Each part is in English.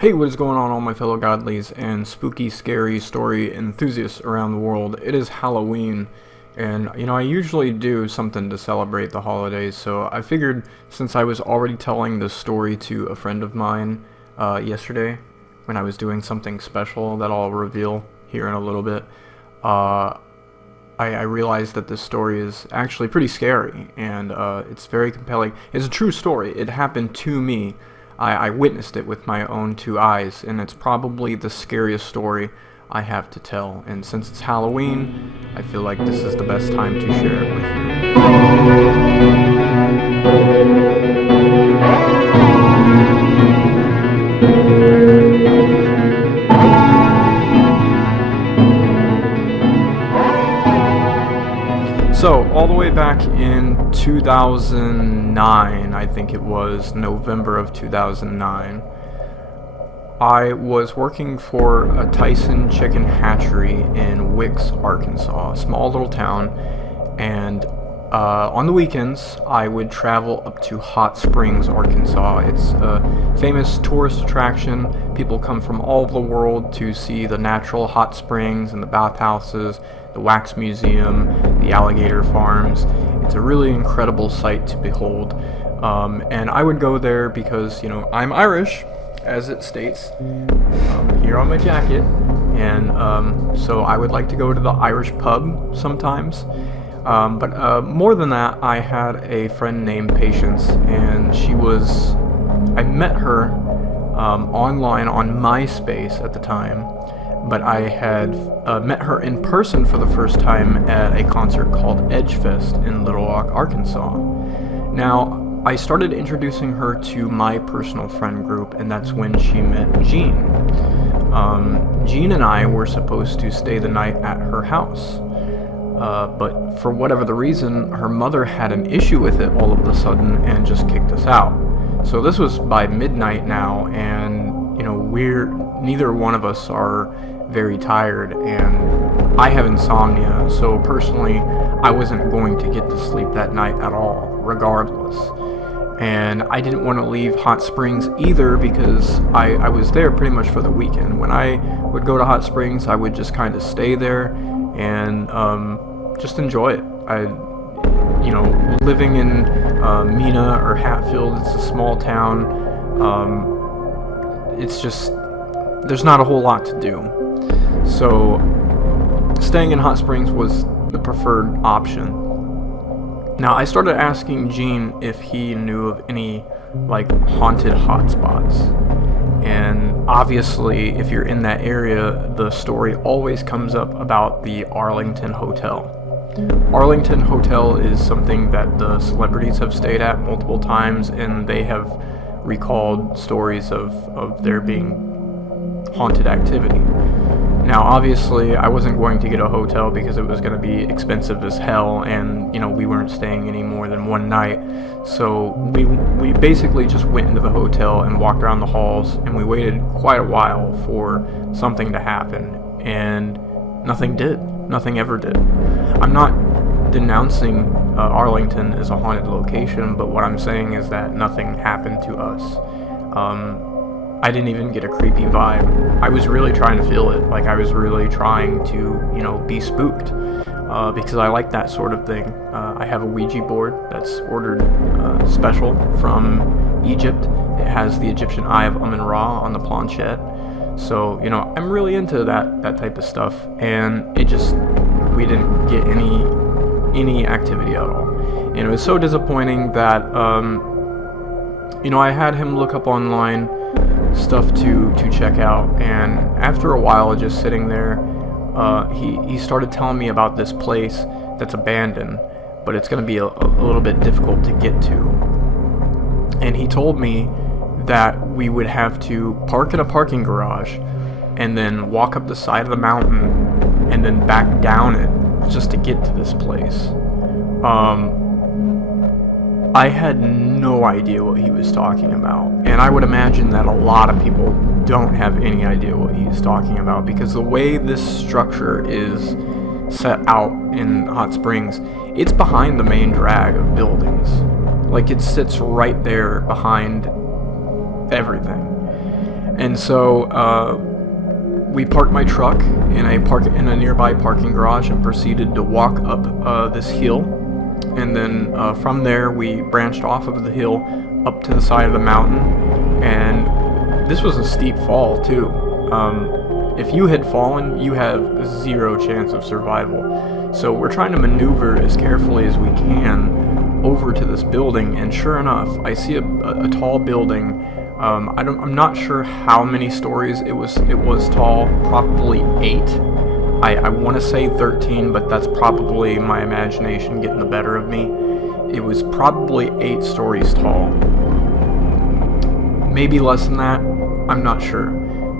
Hey, what is going on, all my fellow godlies and spooky, scary story enthusiasts around the world? It is Halloween, and I usually do something to celebrate the holidays, so I figured since I was already telling this story to a friend of mine yesterday when I was doing something special that I'll reveal here in a little bit, I realized that this story is actually pretty scary, and it's very compelling. It's a true story. It happened to me. I witnessed it with my own two eyes, and it's probably the scariest story I have to tell. And since it's Halloween, I feel like this is the best time to share it with you. So, all the way back in 2009, I think it was November of 2009, I was working for a Tyson chicken hatchery in Wicks, Arkansas, a small little town, and on the weekends, I would travel up to Hot Springs, Arkansas. It's a famous tourist attraction. People come from all over the world to see the natural hot springs and the bathhouses, the wax museum, the alligator farms. It's a really incredible sight to behold. And I would go there because, I'm Irish, as it states here on my jacket. And so I would like to go to the Irish pub sometimes. But more than that, I had a friend named Patience, and I met her online on MySpace at the time, but I had met her in person for the first time at a concert called Edgefest in Little Rock, Arkansas. Now, I started introducing her to my personal friend group, and that's when she met Jean. Jean and I were supposed to stay the night at her house. But for whatever the reason, her mother had an issue with it all of a sudden and just kicked us out. So this was by midnight now, and neither one of us are very tired, and I have insomnia, so personally I wasn't going to get to sleep that night at all, regardless. And I didn't want to leave Hot Springs either because I was there pretty much for the weekend. When I would go to Hot Springs, I would just kind of stay there and just enjoy it. Living in Mena or Hatfield, it's a small town. It's just, there's not a whole lot to do. So staying in Hot Springs was the preferred option. Now, I started asking Gene if he knew of any haunted hotspots. And obviously, if you're in that area, the story always comes up about the Arlington Hotel. Arlington Hotel is something that the celebrities have stayed at multiple times, and they have recalled stories of there being haunted activity. Now, obviously, I wasn't going to get a hotel because it was going to be expensive as hell, and we weren't staying any more than one night. So we basically just went into the hotel and walked around the halls, and we waited quite a while for something to happen, and nothing did. Nothing ever did. I'm not denouncing Arlington as a haunted location, but what I'm saying is that nothing happened to us. I didn't even get a creepy vibe. I was really trying to feel it. I was really trying to, be spooked, because I like that sort of thing. I have a Ouija board that's ordered special from Egypt. It has the Egyptian Eye of Amun-Ra on the planchette. So, I'm really into that type of stuff, and we didn't get any activity at all. And it was so disappointing that, I had him look up online stuff to check out, and after a while of just sitting there, he started telling me about this place that's abandoned, but it's going to be a little bit difficult to get to. And he told me that we would have to park in a parking garage and then walk up the side of the mountain and then back down it just to get to this place. I had no idea what he was talking about, and I would imagine that a lot of people don't have any idea what he's talking about, because the way this structure is set out in Hot Springs, it's behind the main drag of buildings. It sits right there behind everything. And so we parked my truck in a nearby parking garage and proceeded to walk up this hill. And then from there we branched off of the hill up to the side of the mountain. And this was a steep fall too. If you had fallen, you have 0 chance of survival. So we're trying to maneuver as carefully as we can over to this building, and sure enough, I see a tall building. I'm not sure how many stories it was tall, probably 8. I want to say 13, but that's probably my imagination getting the better of me. It was probably 8 stories tall. Maybe less than that, I'm not sure.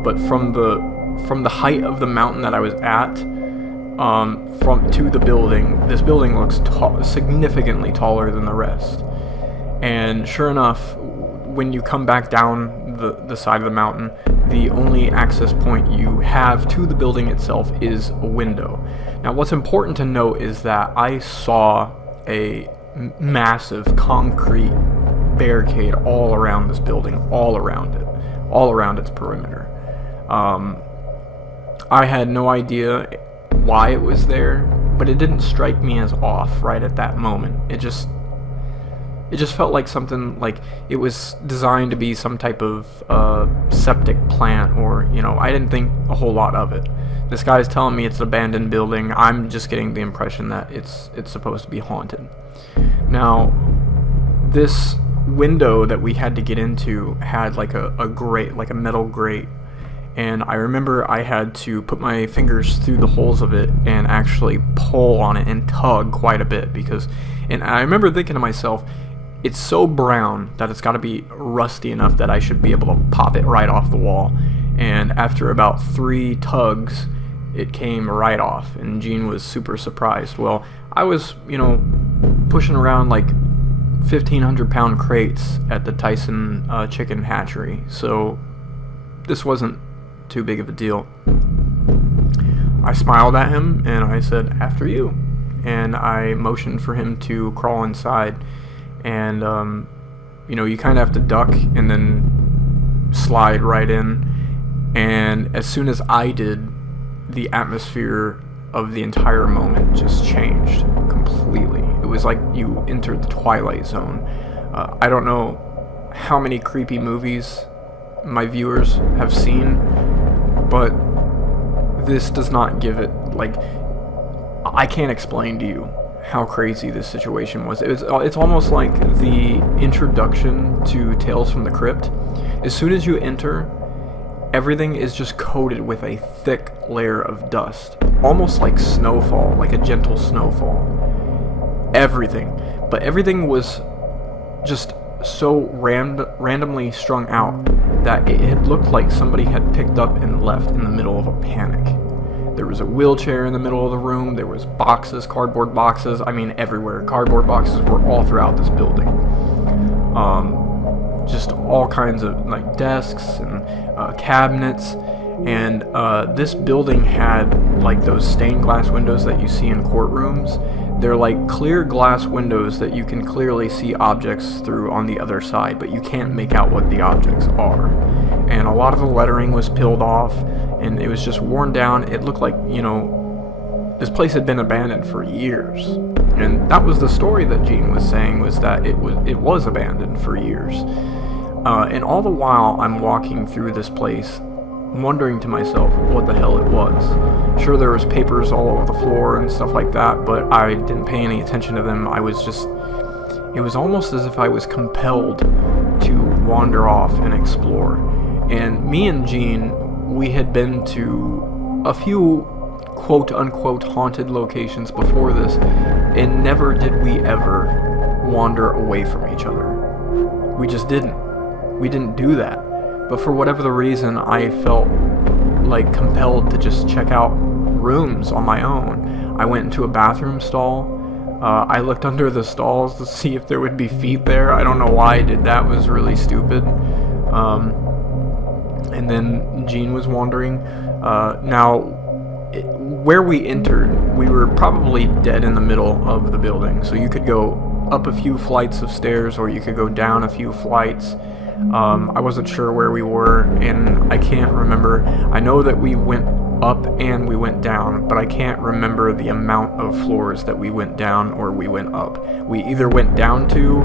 But from the height of the mountain that I was at, to the building, this building looks significantly taller than the rest. And sure enough, when you come back down the side of the mountain, the only access point you have to the building itself is a window. Now, what's important to note is that I saw a massive concrete barricade all around this building, all around its perimeter. I had no idea why it was there, but it didn't strike me as off right at that moment. It just felt like something, like it was designed to be some type of septic plant, or, I didn't think a whole lot of it. This guy's telling me it's an abandoned building. I'm just getting the impression that it's supposed to be haunted. Now, this window that we had to get into had like a grate, like a metal grate. And I remember I had to put my fingers through the holes of it and actually pull on it and tug quite a bit, and I remember thinking to myself, it's so brown that it's got to be rusty enough that I should be able to pop it right off the wall. And after about 3 tugs, it came right off, and Gene was super surprised. Well, I was, pushing around like 1,500-pound crates at the Tyson chicken hatchery, so this wasn't too big of a deal. I smiled at him and I said, "After you," and I motioned for him to crawl inside. And you kind of have to duck and then slide right in. And as soon as I did, the atmosphere of the entire moment just changed completely. It was like you entered the Twilight Zone. I don't know how many creepy movies my viewers have seen, but this does not give it, like, I can't explain to you how crazy this situation was. It's almost like the introduction to Tales from the Crypt. As soon as you enter, everything is just coated with a thick layer of dust, almost like snowfall, like a gentle snowfall. But everything was just so randomly strung out that it had looked like somebody had picked up and left in the middle of a panic. There was a wheelchair in the middle of the room. There was boxes, cardboard boxes. I mean, everywhere. Cardboard boxes were all throughout this building. Just all kinds of like desks and cabinets. And this building had like those stained glass windows that you see in courtrooms. They're like clear glass windows that you can clearly see objects through on the other side, but you can't make out what the objects are. And a lot of the lettering was peeled off, and it was just worn down. It looked like, this place had been abandoned for years. And that was the story that Gene was saying, was that it was abandoned for years. And all the while I'm walking through this place, wondering to myself what the hell it was. Sure, there was papers all over the floor and stuff like that, but I didn't pay any attention to them. It was almost as if I was compelled to wander off and explore. And me and Gene, we had been to a few quote-unquote haunted locations before this, and never did we ever wander away from each other. We just didn't. We didn't do that. But for whatever the reason, I felt like compelled to just check out rooms on my own. I went into a bathroom stall. I looked under the stalls to see if there would be feet there. I don't know why I did that. It was really stupid. And then Gene was wandering. Where we entered, we were probably dead in the middle of the building. So you could go up a few flights of stairs, or you could go down a few flights. I wasn't sure where we were, and I can't remember. I know that we went up and we went down, but I can't remember the amount of floors that we went down or we went up. We either went down to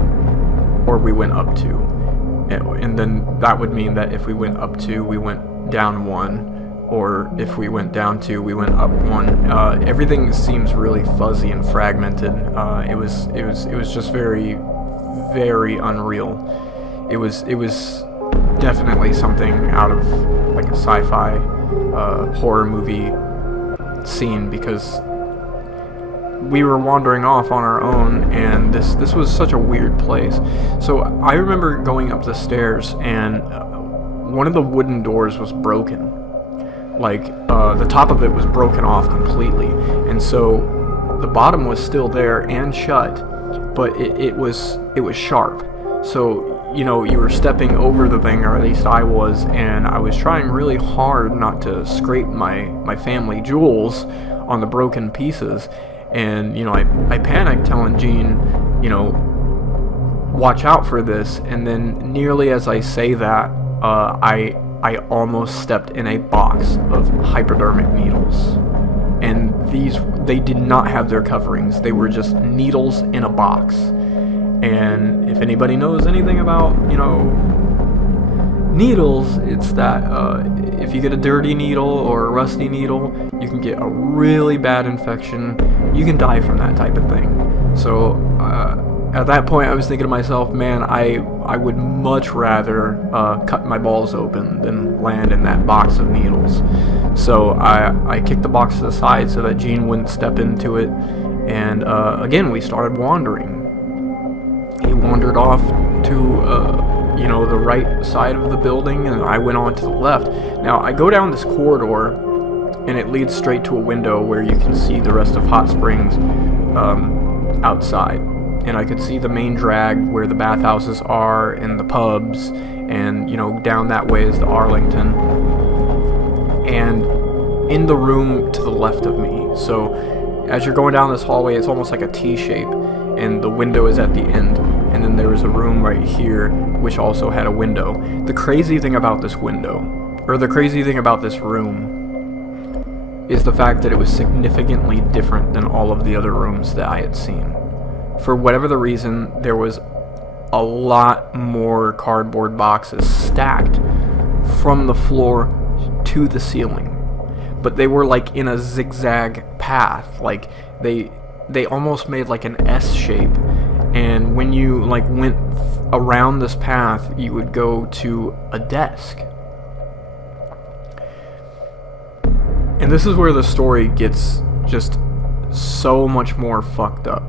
or we went up to. And then that would mean that if we went up 2, we went down 1, or if we went down 2, we went up 1. Everything seems really fuzzy and fragmented. It was just very, very unreal. It was definitely something out of like a sci-fi horror movie scene, because we were wandering off on our own, and this was such a weird place. So I remember going up the stairs, and one of the wooden doors was broken. Like, the top of it was broken off completely, and so the bottom was still there and shut, but it was sharp. So, you know, you were stepping over the thing, or at least I was, and I was trying really hard not to scrape my family jewels on the broken pieces. And, you know, I panicked, telling Jean, you know, watch out for this. And then nearly as I say that, I almost stepped in a box of hypodermic needles. And they did not have their coverings. They were just needles in a box. And if anybody knows anything about, you know, needles, it's that if you get a dirty needle or a rusty needle, you can get a really bad infection. You can die from that type of thing. So at that point, I was thinking to myself, man, I would much rather cut my balls open than land in that box of needles. So I kicked the box to the side so that Jean wouldn't step into it. And again, we started wandering. He wandered off to, you know, the right side of the building, and I went on to the left. Now, I go down this corridor, and it leads straight to a window where you can see the rest of Hot Springs outside. And I could see the main drag where the bathhouses are and the pubs, and, you know, down that way is the Arlington. And in the room to the left of me, so as you're going down this hallway, it's almost like a T shape, and the window is at the end, and then there was a room right here which also had a window. The crazy thing about this window, or the crazy thing about this room, is the fact that it was significantly different than all of the other rooms that I had seen. For whatever the reason, there was a lot more cardboard boxes stacked from the floor to the ceiling, but they were like in a zigzag path. Like they almost made like an S shape, and when you like went around this path, you would go to a desk. And this is where the story gets just so much more fucked up.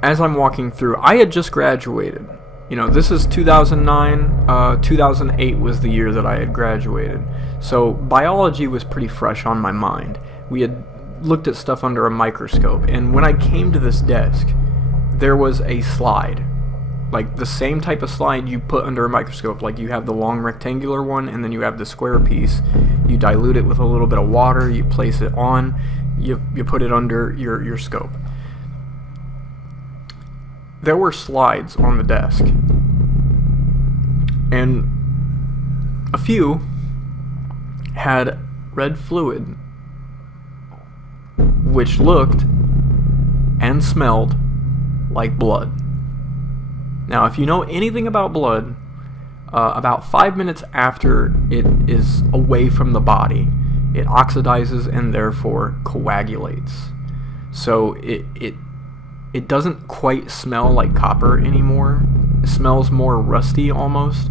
As I'm walking through, I had just graduated. You know, this is 2009, 2008 was the year that I had graduated. So biology was pretty fresh on my mind. We had looked at stuff under a microscope, and when I came to this desk, there was a slide. Like the same type of slide you put under a microscope. Like you have the long rectangular one, and then you have the square piece. You dilute it with a little bit of water, you place it on, you put it under your scope. There were slides on the desk, and a few had red fluid, which looked and smelled like blood. Now, if you know anything about blood, about 5 minutes after it is away from the body, it oxidizes and therefore coagulates. So it doesn't quite smell like copper anymore. It smells more rusty almost.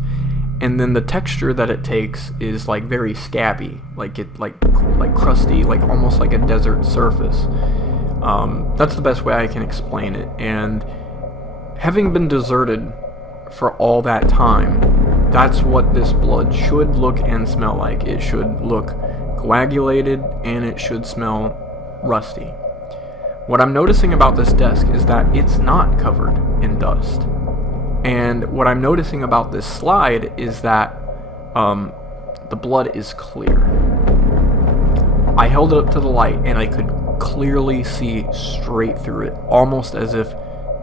And then the texture that it takes is like very scabby, like crusty, like almost like a desert surface. That's the best way I can explain it. And having been deserted for all that time, that's what this blood should look and smell like. It should look coagulated, and it should smell rusty. What I'm noticing about this desk is that it's not covered in dust. And what I'm noticing about this slide is that the blood is clear. I held it up to the light, and I could clearly see straight through it, almost as if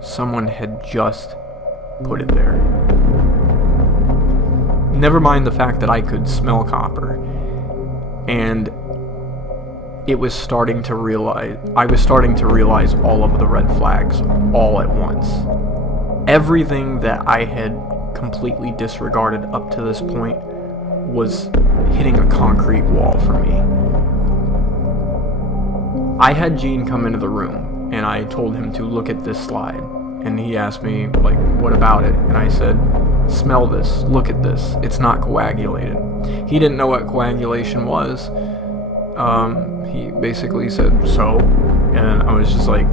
someone had just put it there. Never mind the fact that I could smell copper. And I was starting to realize all of the red flags all at once. Everything that I had completely disregarded up to this point was hitting a concrete wall for me. I had Gene come into the room, and I told him to look at this slide. And he asked me, like, what about it? And I said, smell this, look at this, it's not coagulated. He didn't know what coagulation was. He basically said, so? And I was just like,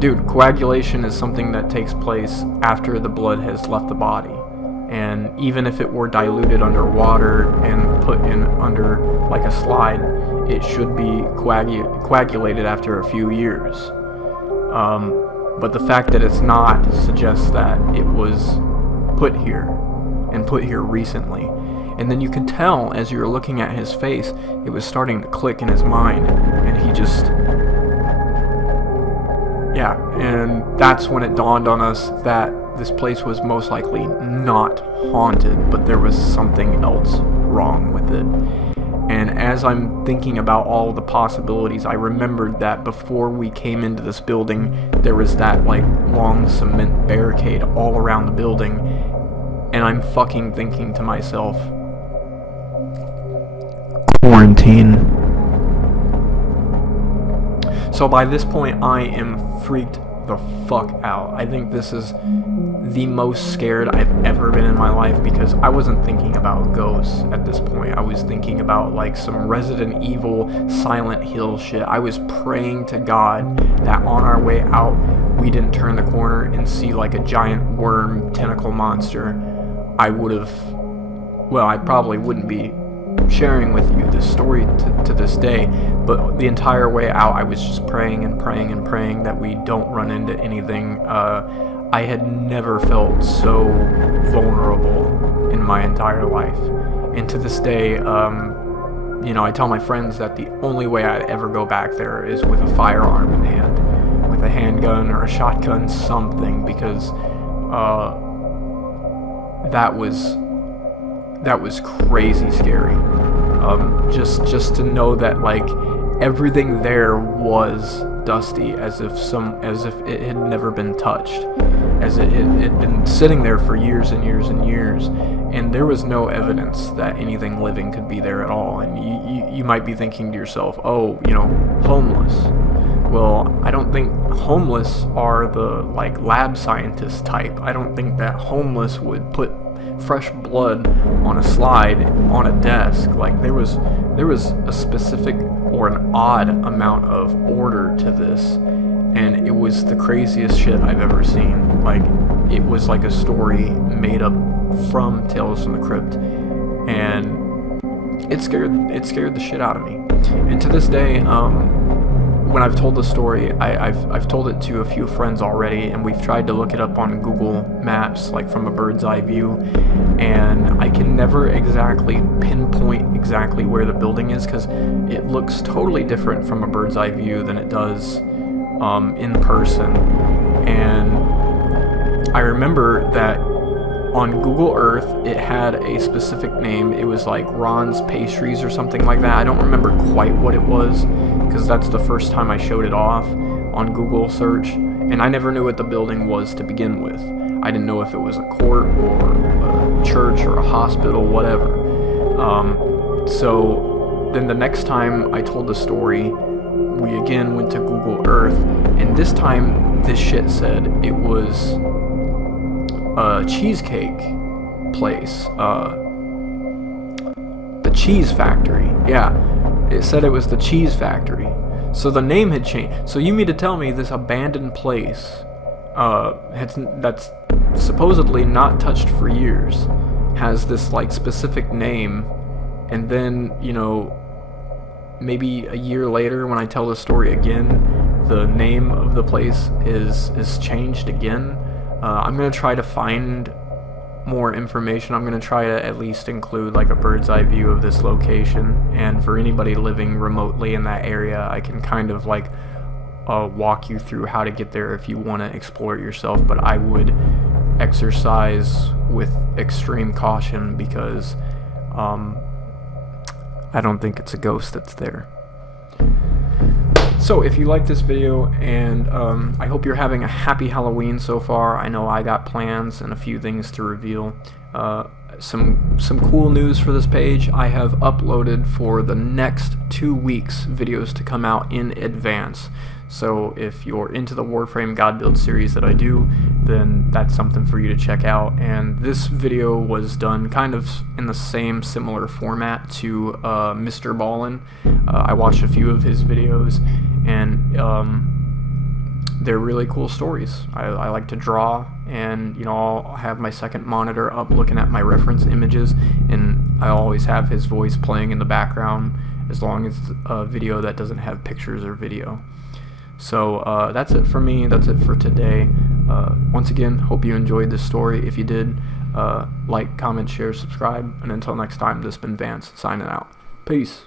dude, coagulation is something that takes place after the blood has left the body. And even if it were diluted under water and put in under like a slide, it should be coagulated after a few years. But the fact that it's not suggests that it was put here, and put here recently. And then you could tell as you were looking at his face, it was starting to click in his mind, and he just... Yeah, and that's when it dawned on us that this place was most likely not haunted, but there was something else wrong with it. And as I'm thinking about all the possibilities, I remembered that before we came into this building, there was that like long cement barricade all around the building, and I'm fucking thinking to myself, quarantine. So by this point, I am freaked the fuck out. I think this is the most scared I've ever been in my life, because I wasn't thinking about ghosts at this point. I was thinking about like some Resident Evil Silent Hill shit. I was praying to God that on our way out we didn't turn the corner and see like a giant worm tentacle monster. I probably wouldn't be sharing with you this story to this day, but the entire way out I was just praying and praying and praying that we don't run into anything. I had never felt so vulnerable in my entire life, and to this day, I tell my friends that the only way I'd ever go back there is with a firearm in hand, with a handgun or a shotgun, something, because that was crazy scary. Just to know that like everything there was dusty, as if it had never been touched, as it had been sitting there for years and years and years, and there was no evidence that anything living could be there at all. And you might be thinking to yourself, oh, homeless. Well, I don't think homeless are the like lab scientist type. I don't think that homeless would put fresh blood on a slide on a desk. Like there was a specific or an odd amount of order to this, and it was the craziest shit I've ever seen. Like it was like a story made up from Tales from the Crypt, and it scared the shit out of me. And to this day, when I've told the story, I've told it to a few friends already, and we've tried to look it up on Google Maps, like from a bird's eye view, and I can never exactly pinpoint exactly where the building is, because it looks totally different from a bird's eye view than it does in person. And I remember that on Google Earth, it had a specific name. It was like Ron's Pastries or something like that. I don't remember quite what it was, because that's the first time I showed it off on Google search, and I never knew what the building was to begin with. I didn't know if it was a court or a church or a hospital, whatever. So then the next time I told the story, we again went to Google Earth, and this time this shit said it was a cheesecake place, the cheese factory. Yeah, it said it was the cheese factory. So the name had changed. So you mean to tell me this abandoned place that's supposedly not touched for years has this like specific name, and then maybe a year later when I tell the story again, the name of the place is changed again? I'm going to try to find more information. I'm going to try to at least include like a bird's eye view of this location, and for anybody living remotely in that area, I can kind of like walk you through how to get there if you want to explore it yourself. But I would exercise with extreme caution, because I don't think it's a ghost that's there. So if you like this video, and I hope you're having a happy Halloween so far. I know I got plans and a few things to reveal. Some cool news for this page: I have uploaded for the next 2 weeks videos to come out in advance. So if you're into the Warframe God Build series that I do, then that's something for you to check out. And this video was done kind of in the same similar format to Mr. Ballin. I watched a few of his videos, and they're really cool stories. I like to draw, and I'll have my second monitor up looking at my reference images, and I always have his voice playing in the background as long as it's a video that doesn't have pictures or video. So that's it for me. That's it for today. Once again, hope you enjoyed this story. If you did, like, comment, share, subscribe, and until next time, this has been Vance signing out. Peace.